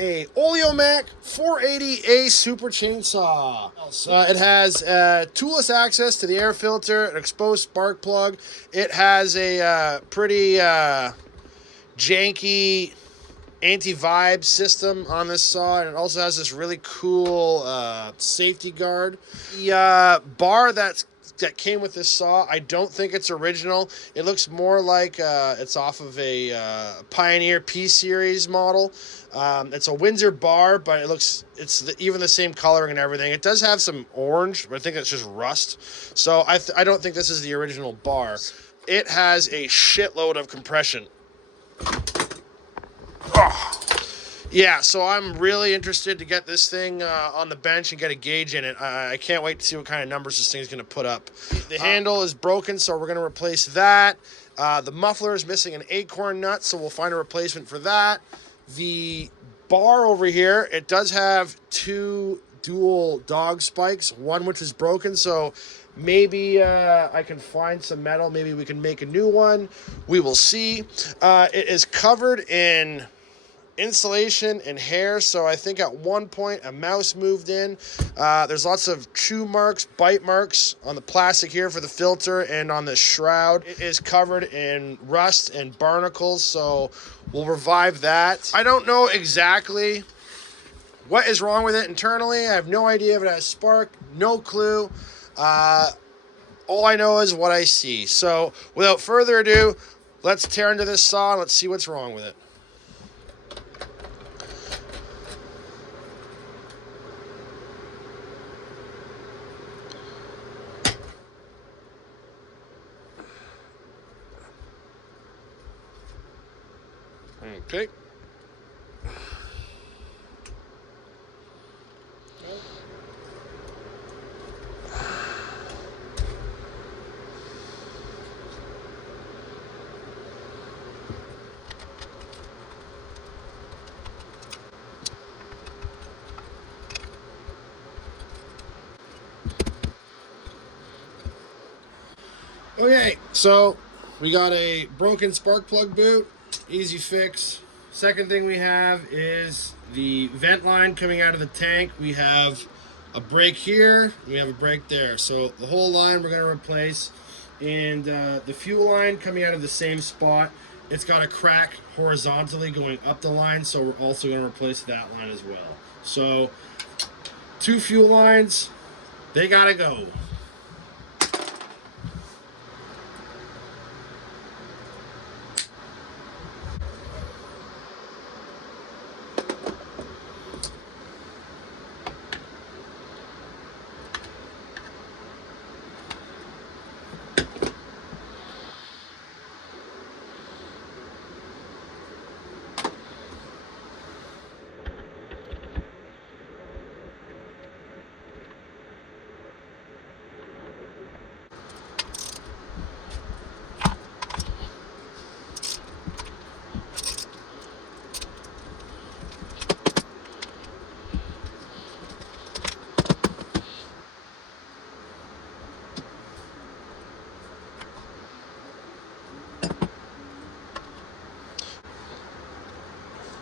a Oleo-Mac 480A Super Chainsaw. It has toolless access to the air filter, an exposed spark plug. It has a pretty janky anti-vibe system on this saw, and it also has this really cool safety guard. The bar that came with this saw, I don't think it's original. It looks more like it's off of a Pioneer P-Series model. It's a Windsor bar, but it's even the same coloring and everything. It does have some orange, but I think it's just rust. So I don't think this is the original bar. It has a shitload of compression. Yeah, so I'm really interested to get this thing on the bench and get a gauge in it. I can't wait to see what kind of numbers this thing's going to put up. The handle is broken, so we're going to replace that. The muffler is missing an acorn nut, so we'll find a replacement for that. The bar over here, it does have two dual dog spikes, one which is broken, so maybe I can find some metal. Maybe we can make a new one. We will see. It is covered in insulation and hair, so I think at one point a mouse moved in. There's lots of chew marks, bite marks on the plastic here for the filter and on the shroud. It is covered in rust and barnacles, so we'll revive that. I don't know exactly what is wrong with it internally. I have no idea if it has spark, no clue. All I know is what I see. So without further ado, let's tear into this saw and let's see what's wrong with it. Okay. Okay, so we got a broken spark plug boot, easy fix. Second thing we have is the vent line coming out of the tank. We have a break here, we have a break there. So the whole line we're going to replace. And the fuel line coming out of the same spot, it's got a crack horizontally going up the line, so we're also going to replace that line as well. So two fuel lines, they got to go.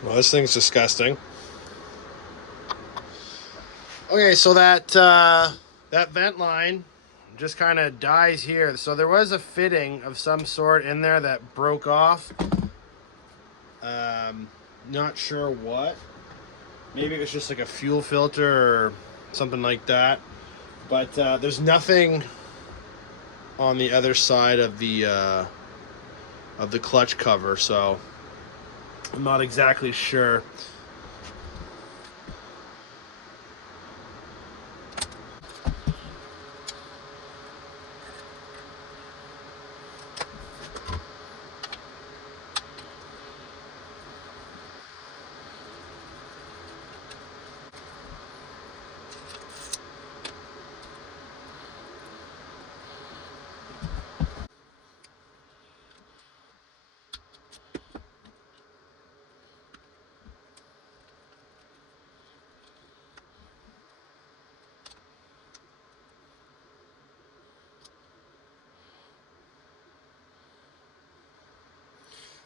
Well, this thing's disgusting. Okay, so that vent line just kind of dies here. So there was a fitting of some sort in there that broke off. Not sure what. Maybe it was just like a fuel filter or something like that. But there's nothing on the other side of the clutch cover, so I'm not exactly sure.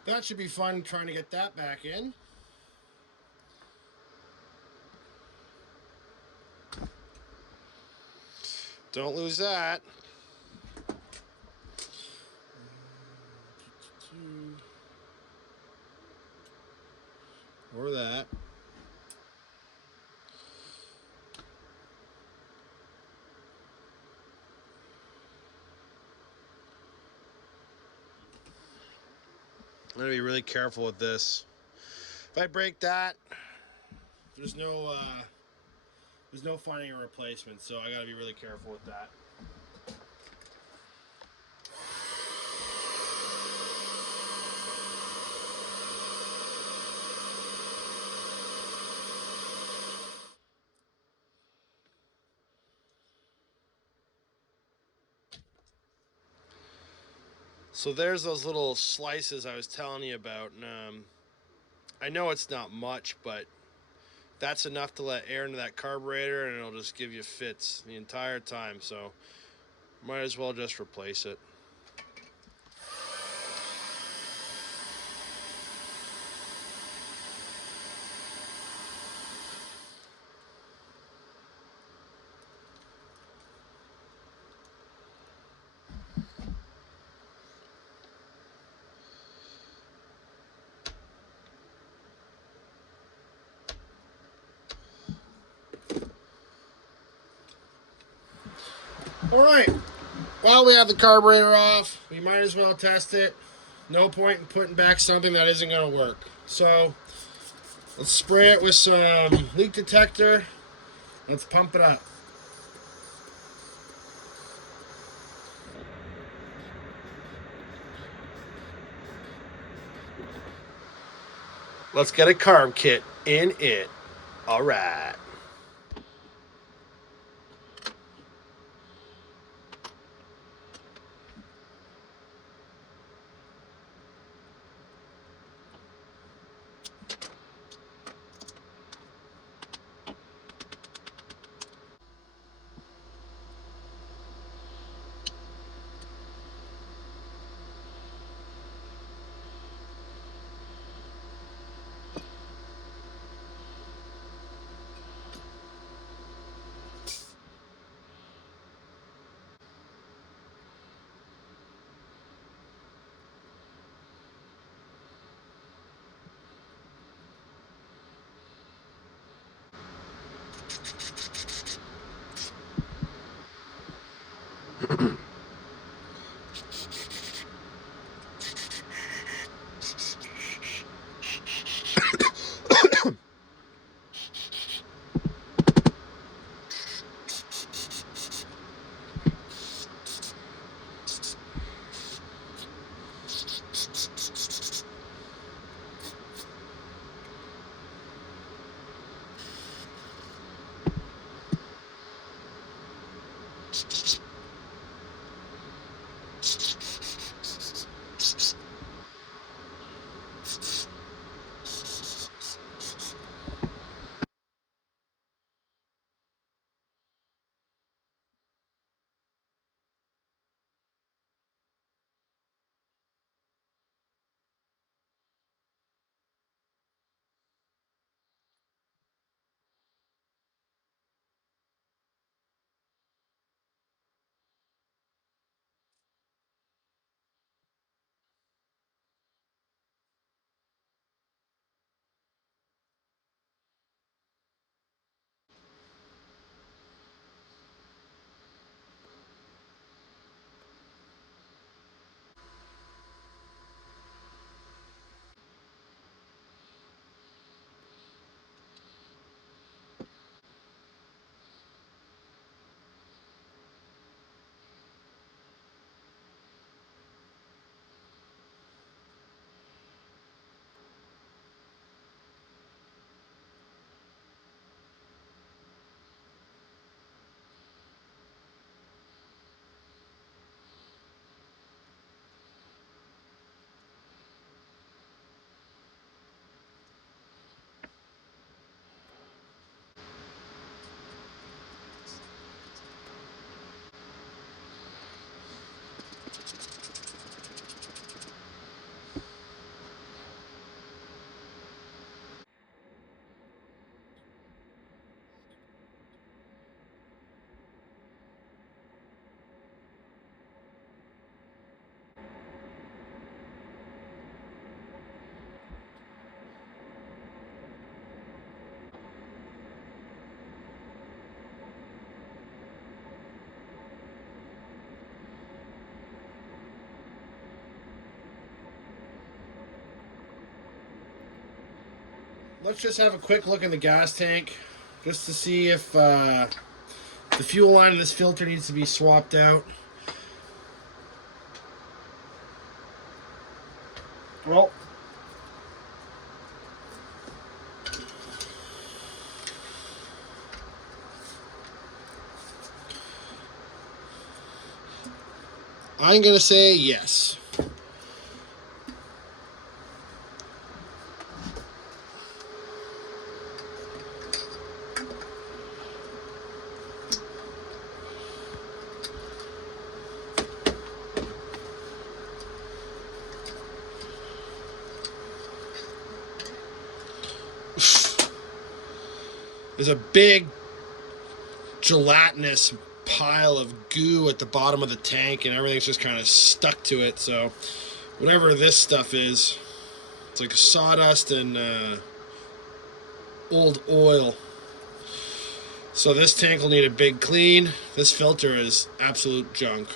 That should be fun trying to get that back in. Don't lose that. Or that. I'm gonna be really careful with this. If I break that, there's no finding a replacement, so I gotta be really careful with that. So there's those little slices I was telling you about, and I know it's not much, but that's enough to let air into that carburetor, and it'll just give you fits the entire time. So might as well just replace it. All right. While we have the carburetor off, we might as well test it. No point in putting back something that isn't going to work. So let's spray it with some leak detector. Let's pump it up. Let's get a carb kit in it. All right. let's just have a quick look in the gas tank just to see if the fuel line of this filter needs to be swapped out. Well, I'm going to say yes. There's a big gelatinous pile of goo at the bottom of the tank, and everything's just kind of stuck to it. So whatever this stuff is, it's like sawdust and old oil. So this tank will need a big clean. This filter is absolute junk.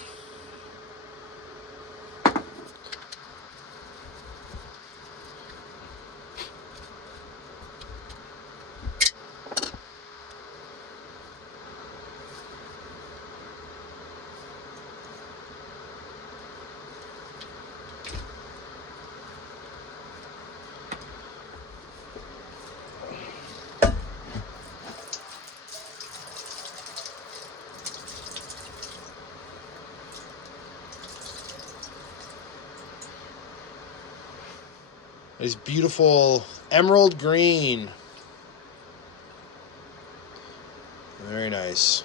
It's beautiful emerald green. Very nice.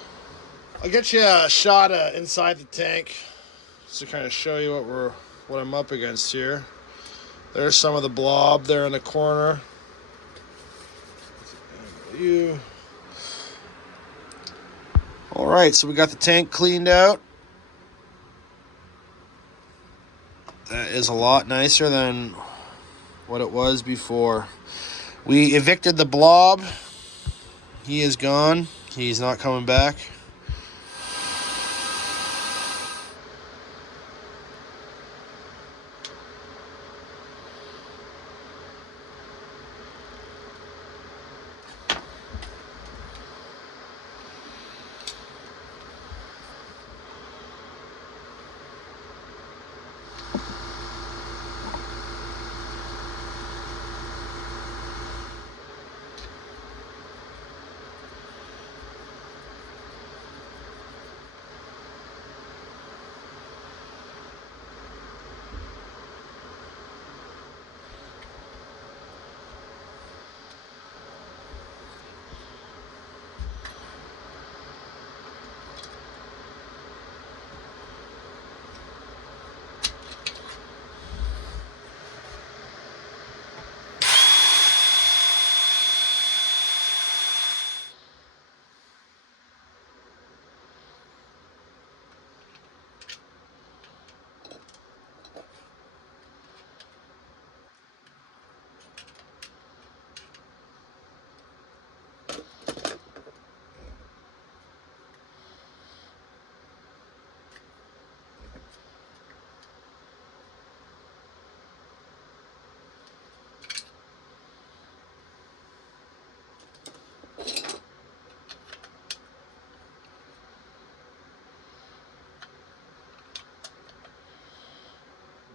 I'll get you a shot inside the tank just to kind of show you what I'm up against here. There's some of the blob there in the corner. All right, so we got the tank cleaned out. That is a lot nicer than what it was before. We evicted the blob. He is gone. He's not coming back.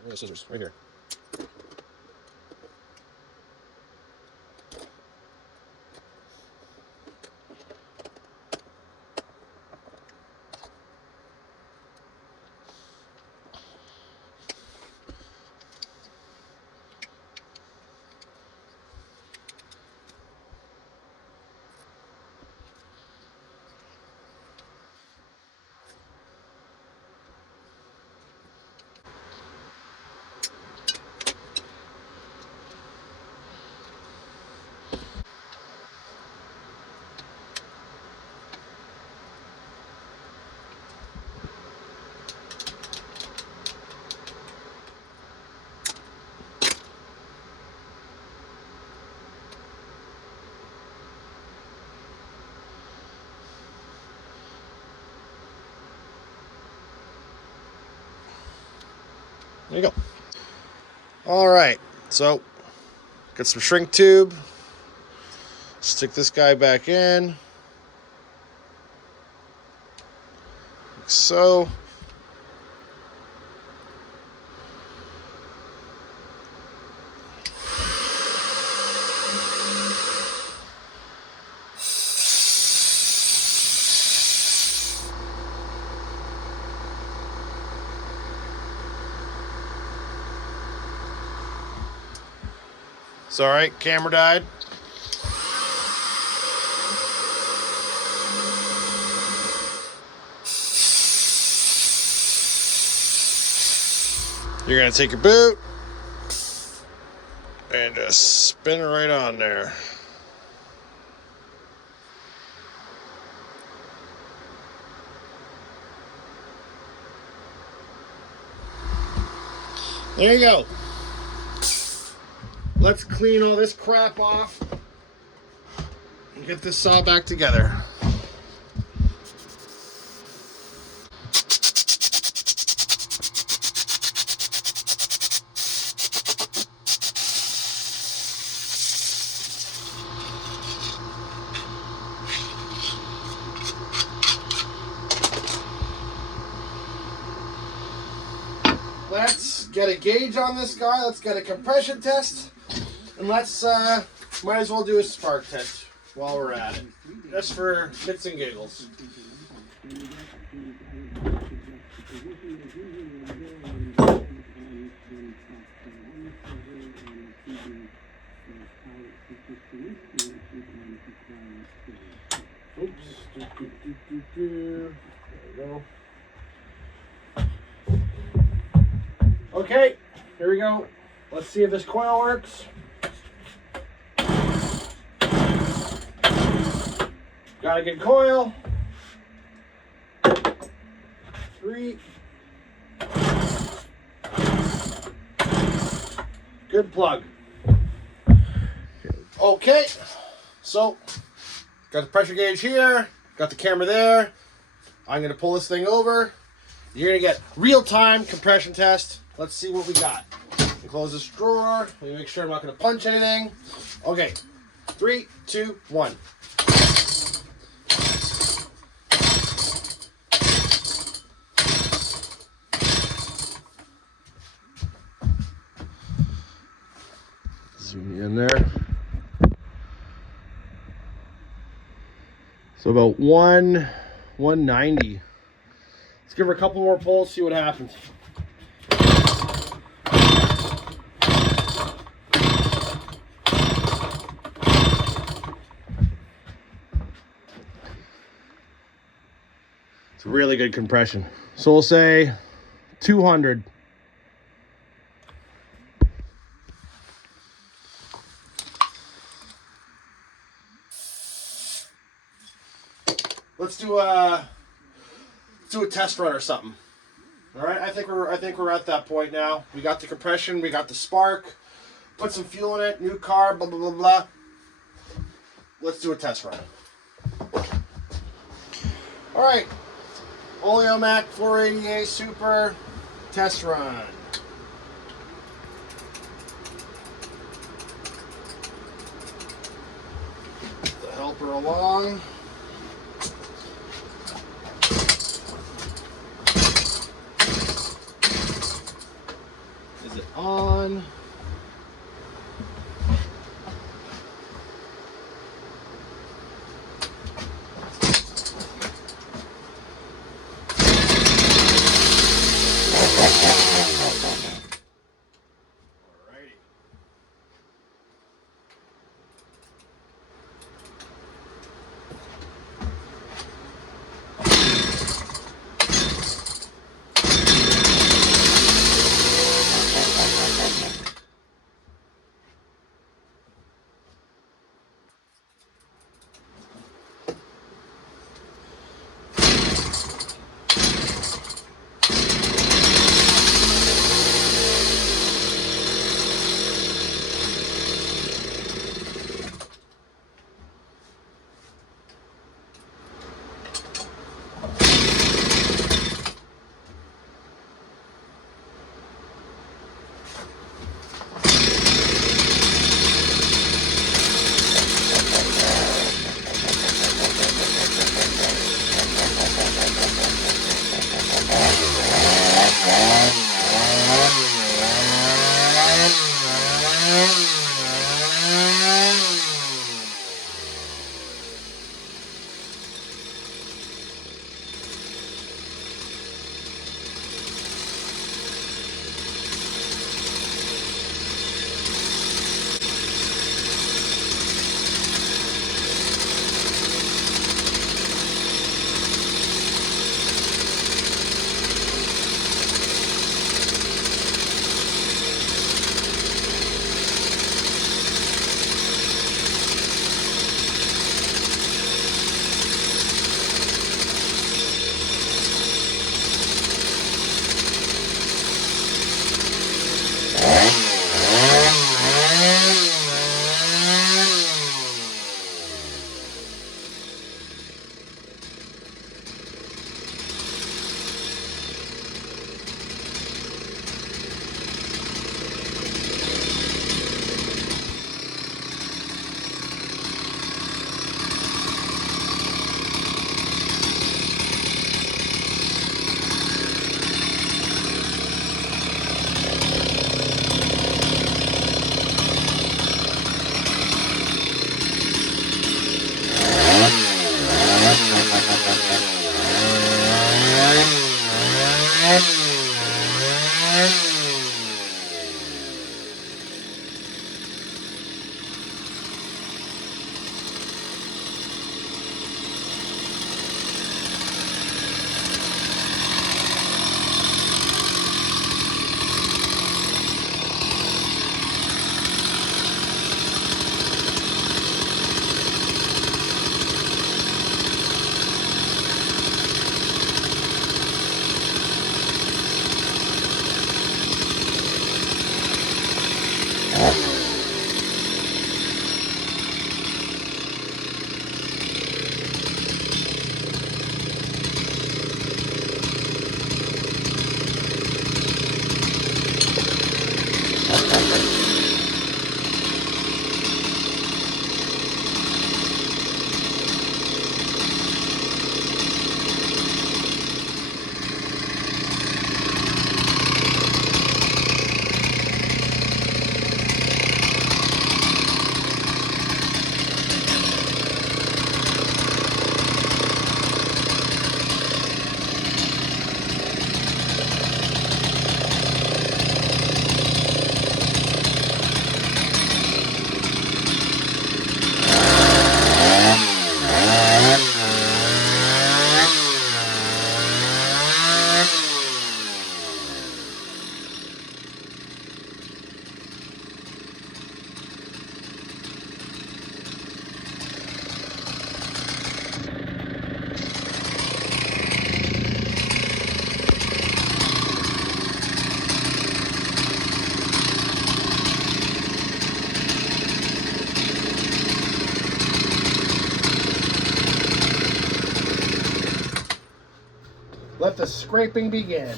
Where are the scissors? Right here. There you go. All right, so got some shrink tube, Stick this guy back in. Like so. It's all right, camera died. You're gonna take your boot and just spin it right on there. There you go. Let's clean all this crap off and get this saw back together. Let's get a gauge on this guy. Let's get a compression test. And let's, might as well do a spark test while we're at it. Just for shits and giggles. Oops. There we go. Okay, here we go. Let's see if this coil works. Got a good coil. 3. Good plug. Okay, so got the pressure gauge here, got the camera there. I'm gonna pull this thing over. You're gonna get real-time compression test. Let's see what we got. Close this drawer. Let me make sure I'm not gonna punch anything. Okay, 3, 2, 1. Zoom in there. So about 190. Let's give her a couple more pulls, see what happens. It's really good compression. So we'll say 200. Let's do a test run or something. All right, I think we're at that point now. We got the compression, we got the spark. Put some fuel in it, new car, blah blah blah blah. Let's do a test run. All right, Oleo-Mac 480A Super test run. To help her along. Is it on? Let the scraping begin.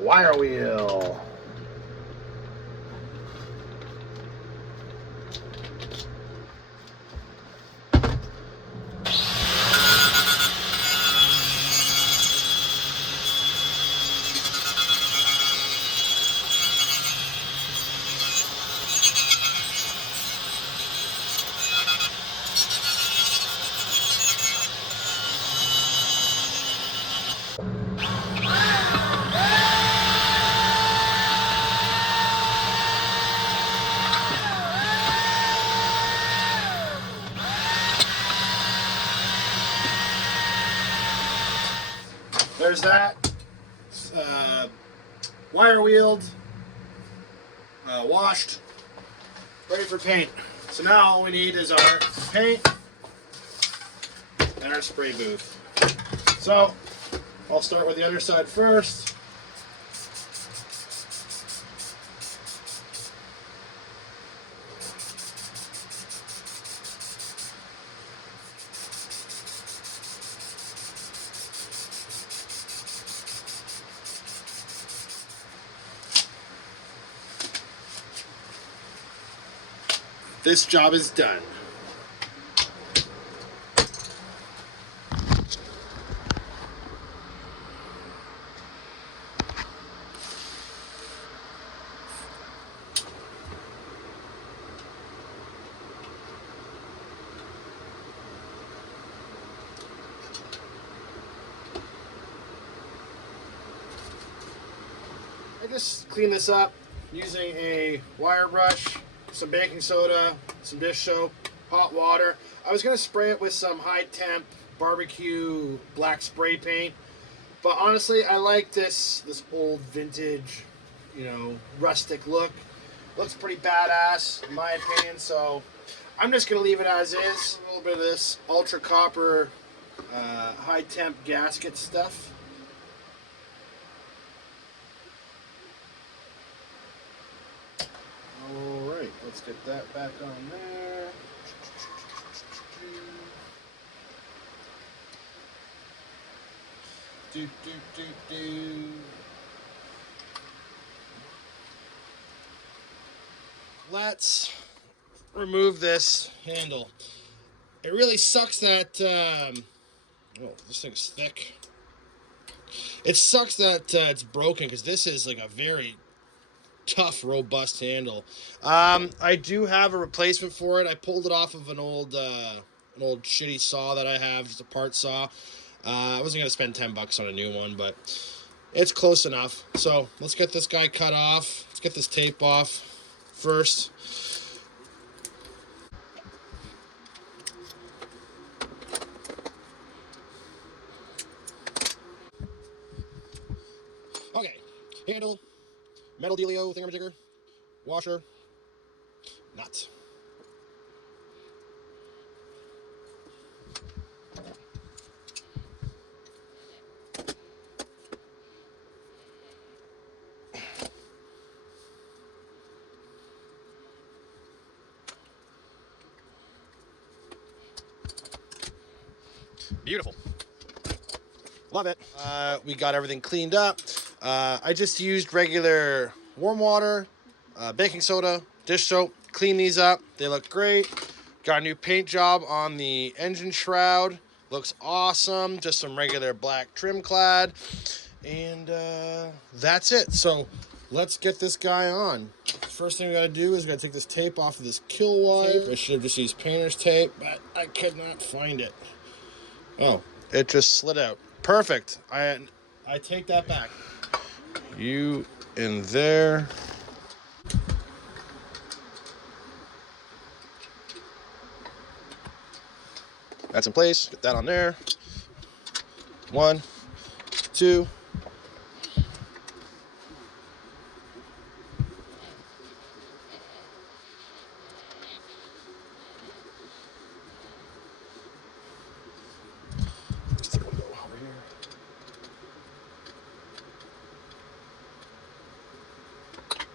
Wire wheel. There's that. Wire wheeled, washed, ready for paint. So now all we need is our paint and our spray booth. So I'll start with the underside first. This job is done. clean this up using a wire brush, some baking soda, some dish soap, hot water. I was going to spray it with some high temp barbecue black spray paint, but honestly I like this old vintage, you know, rustic look. Looks pretty badass in my opinion, so I'm just going to leave it as is. A little bit of this ultra copper high temp gasket stuff. Alright, let's get that back on there. Let's remove this handle. It really sucks that, oh, this thing's thick. It sucks that it's broken because this is like a very tough, robust handle. I do have a replacement for it. I pulled it off of an old shitty saw that I have, just a part saw. I wasn't gonna spend $10 on a new one, but it's close enough. So let's get this guy cut off. Let's get this tape off first. Okay, handle, metal dealio thingamajigger, washer, nut. Beautiful. Love it. We got everything cleaned up. I just used regular warm water, baking soda, dish soap, clean these up. They look great. Got a new paint job on the engine shroud. Looks awesome. Just some regular black trim clad. And that's it. So let's get this guy on. First thing we gotta do is we gotta take this tape off of this kill wire. I should have just used painter's tape, but I could not find it. Oh, it just slid out. Perfect. I take that back. You in there. That's in place. Get that on there. 1, 2.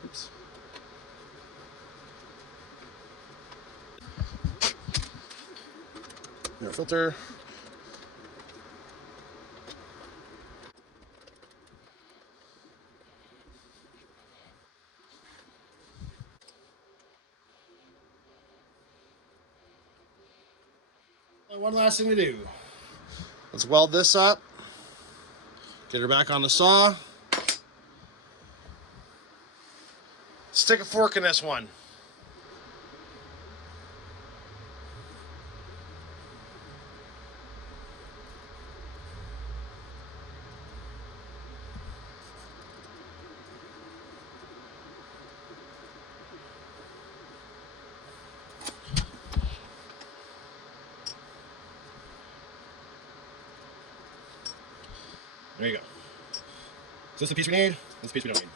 Oops. Air filter. One last thing to do. Let's weld this up. Get her back on the saw. Stick a fork in this one. There you go. Is this the piece we need? This piece we don't need.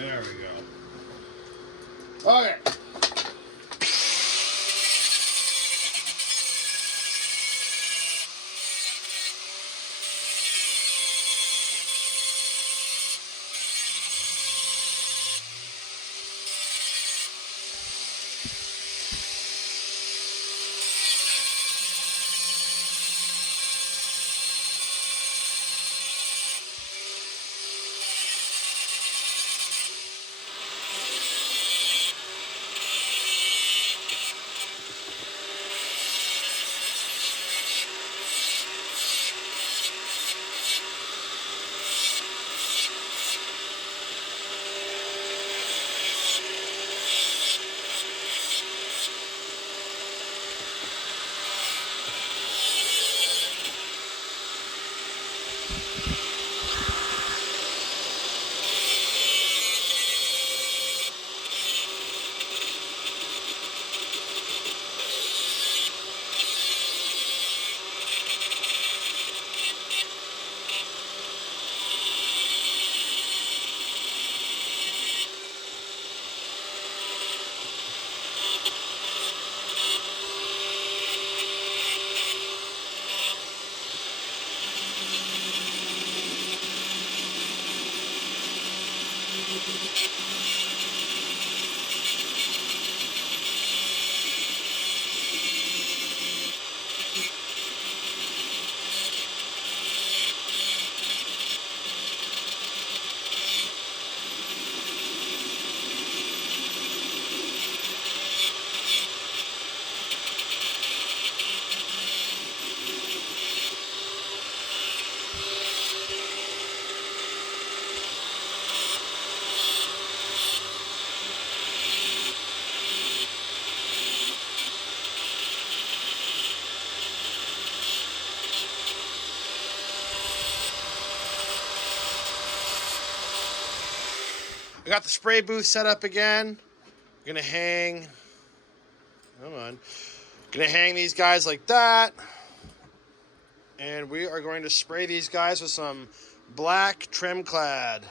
There we go. Okay. I got the spray booth set up again. I'm gonna hang, come on. Gonna hang these guys like that. And we are going to spray these guys with some black trim clad.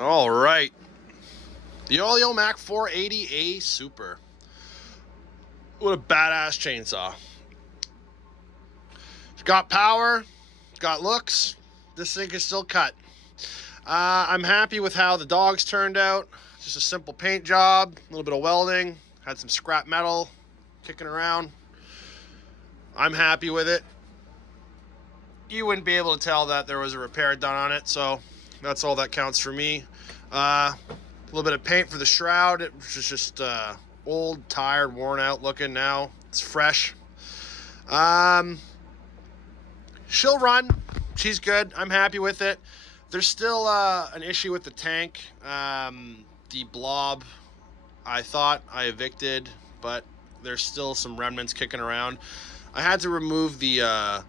All right. The Oleo-Mac 480A Super. What a badass chainsaw. It's got power. It's got looks. This thing can still cut. I'm happy with how the dogs turned out. Just a simple paint job, a little bit of welding. Had some scrap metal kicking around. I'm happy with it. You wouldn't be able to tell that there was a repair done on it, so that's all that counts for me. A little bit of paint for the shroud. It was just old, tired, worn out looking now. It's fresh. She'll run. She's good. I'm happy with it. There's still an issue with the tank. The blob, I thought I evicted, but there's still some remnants kicking around. I had to remove the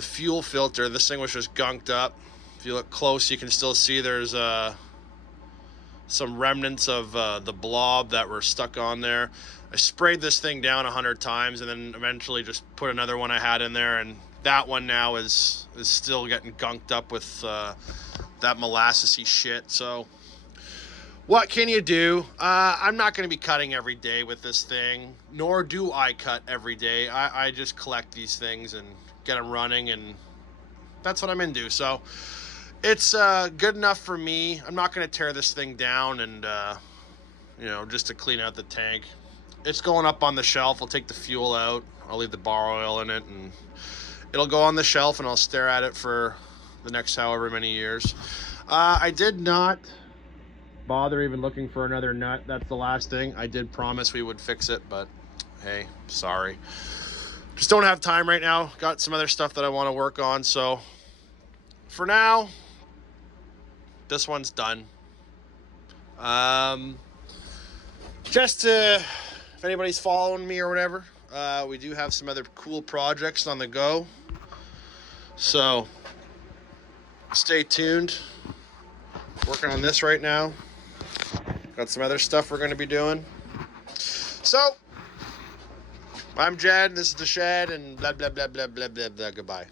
fuel filter. This thing was just gunked up. If you look close, you can still see there's some remnants of the blob that were stuck on there. I sprayed this thing down 100 times and then eventually just put another one I had in there, and that one now is still getting gunked up with that molassesy shit. So what can you do? I'm not going to be cutting every day with this thing, nor do I cut every day. I just collect these things and get them running, and that's what I'm into. So it's good enough for me. I'm not going to tear this thing down and, you know, just to clean out the tank. It's going up on the shelf. I'll take the fuel out. I'll leave the bar oil in it, and it'll go on the shelf, and I'll stare at it for the next however many years. I did not bother even looking for another nut. That's the last thing. I did promise we would fix it, but hey, sorry. Just don't have time right now. Got some other stuff that I want to work on. So for now, this one's done. Just to, if anybody's following me or whatever, we do have some other cool projects on the go. So stay tuned. Working on this right now. Got some other stuff we're going to be doing. So I'm Jed, this is The Shed, and blah, blah, blah, blah, blah, blah, blah. Goodbye.